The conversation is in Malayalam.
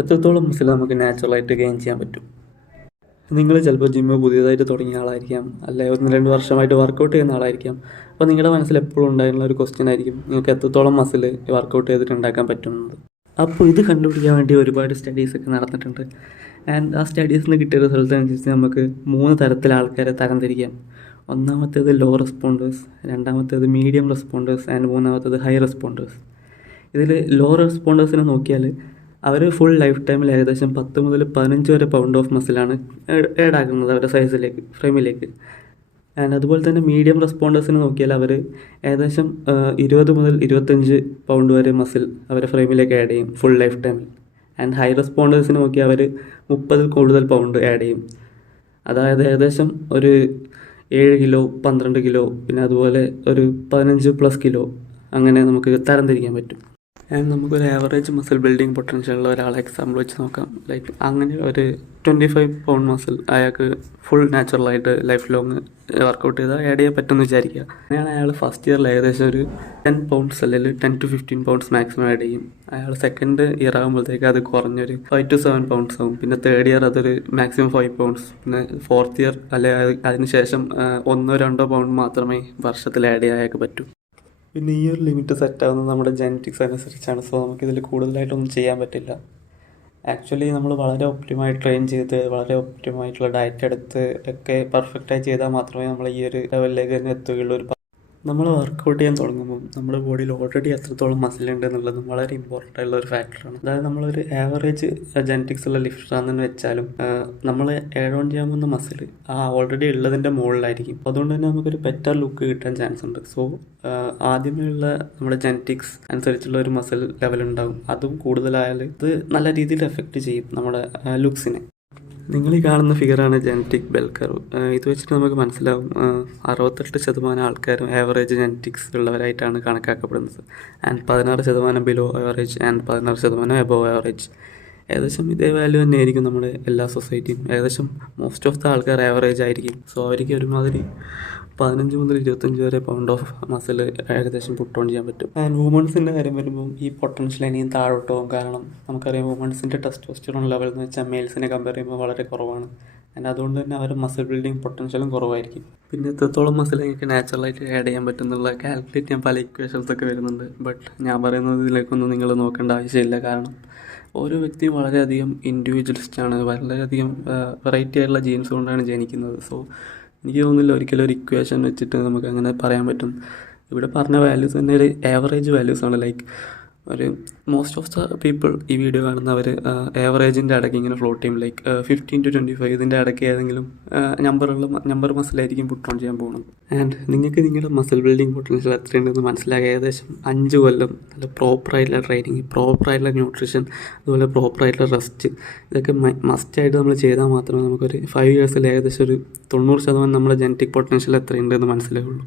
എത്രത്തോളം മസിൽ നമുക്ക് നാച്ചുറലായിട്ട് ഗെയിൻ ചെയ്യാൻ പറ്റും? നിങ്ങൾ ചിലപ്പോൾ ജിമ്മ് പുതിയതായിട്ട് തുടങ്ങിയ ആളായിരിക്കാം, അല്ലെ 1-2 വർഷമായിട്ട് വർക്കൗട്ട് ചെയ്യുന്ന ആളായിരിക്കാം. അപ്പോൾ നിങ്ങളുടെ മനസ്സിൽ എപ്പോഴും ഉണ്ടായിരുന്ന ഒരു ക്വസ്റ്റ്യൻ ആയിരിക്കും, നിങ്ങൾക്ക് എത്രത്തോളം മസിൽ വർക്കൗട്ട് ചെയ്തിട്ട് ഉണ്ടാക്കാൻ പറ്റുന്നത്. അപ്പോൾ ഇത് കണ്ടുപിടിക്കാൻ വേണ്ടി ഒരുപാട് സ്റ്റഡീസൊക്കെ നടന്നിട്ടുണ്ട്. ആൻഡ് ആ സ്റ്റഡീസിൽ നിന്ന് കിട്ടിയ റിസൾട്ട് അനുസരിച്ച് നമുക്ക് 3 തരത്തിൽ ആൾക്കാരെ തരംതിരിക്കാം. ഒന്നാമത്തേത് ലോ റെസ്പോണ്ടേഴ്സ്, രണ്ടാമത്തേത് മീഡിയം റെസ്പോണ്ടേഴ്സ് ആൻഡ് മൂന്നാമത്തേത് ഹൈ റെസ്പോണ്ടേഴ്സ്. ഇതിൽ ലോ റെസ്പോണ്ടേഴ്സിനെ നോക്കിയാൽ അവർ ഫുൾ ലൈഫ് ടൈമിൽ ഏകദേശം 10 മുതൽ 15 വരെ പൗണ്ട് ഓഫ് മസിലാണ് ആഡ് ആക്കുന്നത് അവരുടെ സൈസിലേക്ക്, ഫ്രെയിമിലേക്ക്. ആൻഡ് അതുപോലെ തന്നെ മീഡിയം റെസ്പോണ്ടേഴ്സിനെ നോക്കിയാൽ അവർ ഏകദേശം 20 മുതൽ 25 പൗണ്ട് വരെ മസിൽ അവരുടെ ഫ്രെയിമിലേക്ക് ആഡ് ചെയ്യും ഫുൾ ലൈഫ് ടൈമിൽ. ആൻഡ് ഹൈ റെസ്പോണ്ടേഴ്സിനെ നോക്കിയാൽ അവർ 30 കൂടുതൽ പൗണ്ട് ആഡ് ചെയ്യും. അതായത് ഏകദേശം ഒരു 7 കിലോ, 12 കിലോ, പിന്നെ അതുപോലെ ഒരു 15+ കിലോ, അങ്ങനെ നമുക്ക് തരംതിരിക്കാൻ പറ്റും. ആൻഡ് നമുക്കൊരു ആവറേജ് മസിൽ ബിൽഡിംഗ് പൊട്ടൻഷ്യൽ ഉള്ള ഒരാളെ എക്സാമ്പിൾ വെച്ച് നോക്കാം. ലൈക്ക് അങ്ങനെ ഒരു 25 പൗണ്ട് മസിൽ അയാൾക്ക് ഫുൾ നാച്ചുറലായിട്ട് ലൈഫ് ലോങ് വർക്കൗട്ട് ചെയ്താൽ ആഡ് ചെയ്യാൻ പറ്റുമെന്ന് വിചാരിക്കുക. അങ്ങനെയാണ് അയാൾ ഫസ്റ്റ് ഇയറിൽ ഏകദേശം ഒരു 10 പൗണ്ട്സ് അല്ലെങ്കിൽ 10 to 15 പൗണ്ട്സ് മാക്സിമം ആഡ് ചെയ്യും. അയാൾ സെക്കൻഡ് ഇയർ ആകുമ്പോഴത്തേക്ക് അത് കുറഞ്ഞൊരു 5 to 7 പൗണ്ട്സ് ആകും. പിന്നെ തേർഡ് ഇയർ അതൊരു മാക്സിമം 5 പൗണ്ട്സ്. പിന്നെ ഫോർത്ത് ഇയർ അല്ലെങ്കിൽ അതിനുശേഷം 1-2 പൗണ്ട് മാത്രമേ വർഷത്തിൽ ആഡ് ചെയ്യാൻ അയാൾക്ക് പറ്റൂ. പിന്നെ ഈ ഒരു ലിമിറ്റ് സെറ്റാകുന്നത് നമ്മുടെ ജെനറ്റിക്സ് അനുസരിച്ചാണ്. സോ നമുക്കിതിൽ കൂടുതലായിട്ടൊന്നും ചെയ്യാൻ പറ്റില്ല. ആക്ച്വലി നമ്മൾ വളരെ ഒപ്റ്റിമായി ട്രെയിൻ ചെയ്ത് വളരെ ഒപ്റ്റിമായിട്ടുള്ള ഡയറ്റ് എടുത്ത് ഒക്കെ പെർഫെക്റ്റായി ചെയ്താൽ മാത്രമേ നമ്മൾ ഈ ഒരു ലെവലിലേക്ക് തന്നെ എത്തുകയുള്ളൂ. നമ്മൾ വർക്കൗട്ട് ചെയ്യാൻ തുടങ്ങുമ്പോൾ നമ്മുടെ ബോഡിയിൽ ഓൾറെഡി എത്രത്തോളം മസിൽ ഉണ്ട് എന്നുള്ളതും വളരെ ഇമ്പോർട്ടൻ്റ് ആയിട്ടുള്ള ഒരു ഫാക്ടറാണ്. അതായത് നമ്മളൊരു ആവറേജ് ജെനറ്റിക്സ് ഉള്ള ലിഫ്റ്ററാണെന്ന് വെച്ചാലും നമ്മൾ ആഡ് ഓൺ ചെയ്യാൻ പോകുന്ന മസിൽ ഓൾറെഡി ഉള്ളതിൻ്റെ മുകളിലായിരിക്കും. അതുകൊണ്ട് തന്നെ നമുക്കൊരു ബെറ്റർ ലുക്ക് കിട്ടാൻ ചാൻസ് ഉണ്ട്. സോ ആദ്യമേ ഉള്ള നമ്മുടെ ജെനറ്റിക്സ് അനുസരിച്ചുള്ള ഒരു മസിൽ ലെവൽ ഉണ്ടാകും. അതും കൂടുതലായാൽ ഇത് നല്ല രീതിയിൽ എഫക്റ്റ് ചെയ്യും നമ്മുടെ ലുക്സിനെ. നിങ്ങൾ ഈ കാണുന്ന ഫിഗറാണ് ജെനറ്റിക് ബെൽ കർവ്. ഇത് വെച്ചിട്ട് നമുക്ക് മനസ്സിലാവും 68% ആൾക്കാരും ആവറേജ് ജെനറ്റിക്സ് ഉള്ളവരായിട്ടാണ് കണക്കാക്കപ്പെടുന്നത്. And 16% below average and 16% above average. ഏകദേശം ഇതേ വാല്യൂ തന്നെ ആയിരിക്കും നമ്മുടെ എല്ലാ സൊസൈറ്റിയും. ഏകദേശം മോസ്റ്റ് ഓഫ് ദ ആൾക്കാർ ആവറേജ് ആയിരിക്കും. സോ അവർക്ക് ഒരുമാതിരി 15 മുതൽ 25 വരെ പൗണ്ട് ഓഫ് മസിൽ ഏകദേശം പുട്ട് ഓൺ ചെയ്യാൻ പറ്റും. ആൻഡ് വുമൺസിൻ്റെ കാര്യം വരുമ്പോൾ ഈ പൊട്ടൻഷ്യൽ ഇനിയും താഴോട്ട് പോകും. കാരണം നമുക്കറിയാം വുമൺസിൻ്റെ ടെസ്റ്റോസ്റ്ററോൺ ലെവൽ എന്ന് വെച്ചാൽ മെയിൽസിനെ കമ്പയർ ചെയ്യുമ്പോൾ വളരെ കുറവാണ്. ആൻഡ് അതുകൊണ്ട് തന്നെ അവർ മസിൽ ബിൽഡിംഗ് പൊട്ടൻഷ്യലും കുറവായിരിക്കും. പിന്നെ എത്രത്തോളം മസിൽ നിങ്ങൾക്ക് നാച്ചുറലായിട്ട് ആഡ് ചെയ്യാൻ പറ്റുന്നുള്ള കാൽക്കുലേറ്റ് ചെയ്യാൻ പല ഇക്വേഷൻസ് ഒക്കെ വരുന്നുണ്ട്. ബട്ട് ഞാൻ പറയുന്നത് ഇതിലേക്കൊന്നും നിങ്ങൾ നോക്കേണ്ട ആവശ്യമില്ല. കാരണം ഓരോ വ്യക്തിയും വളരെയധികം ഇൻഡിവിജ്വലിസ്റ്റാണ്. വളരെയധികം വെറൈറ്റി ആയിട്ടുള്ള ജീൻസ് കൊണ്ടാണ് ജനിക്കുന്നത്. സോ എനിക്ക് തോന്നുന്നില്ല ഒരിക്കലും ഒരു ഇക്വേഷൻ വെച്ചിട്ട് നമുക്ക് അങ്ങനെ പറയാൻ പറ്റും. ഇവിടെ പറഞ്ഞ വാല്യൂസ് തന്നെ ഒരു ആവറേജ് വാല്യൂസാണ്. ലൈക്ക് ഒരു മോസ്റ്റ് ഓഫ് ദ പീപ്പിൾ ഈ വീഡിയോ കാണുന്നവർ ആവറേജിൻ്റെ ഇടയ്ക്ക് ഇങ്ങനെ ഫ്ലോട്ട് ചെയ്യും. ലൈക്ക് 15 to 25 ഇതിൻ്റെ ഇടയ്ക്ക് ഏതെങ്കിലും നമ്പർ മസിലായിരിക്കും പുട്ട് ഓൺ ചെയ്യാൻ പോകുന്നത്. ആൻഡ് നിങ്ങൾക്ക് നിങ്ങളുടെ മസിൽ ബിൽഡിംഗ് പൊട്ടൻഷ്യൽ എത്രയുണ്ടെന്ന് മനസ്സിലാക്കുക ഏകദേശം 5 കൊല്ലം നല്ല പ്രോപ്പറായിട്ടുള്ള ട്രെയിനിങ്, പ്രോപ്പറായിട്ടുള്ള ന്യൂട്രീഷൻ, അതുപോലെ പ്രോപ്പറായിട്ടുള്ള റെസ്റ്റ്, ഇതൊക്കെ മസ്റ്റായിട്ട് നമ്മൾ ചെയ്താൽ മാത്രമേ നമുക്കൊരു 5 yearsൽ ഏകദേശം ഒരു 90% നമ്മുടെ ജെനറ്റിക് പൊട്ടൻഷ്യൽ എത്രയുണ്ടെന്ന് മനസ്സിലാവുള്ളൂ.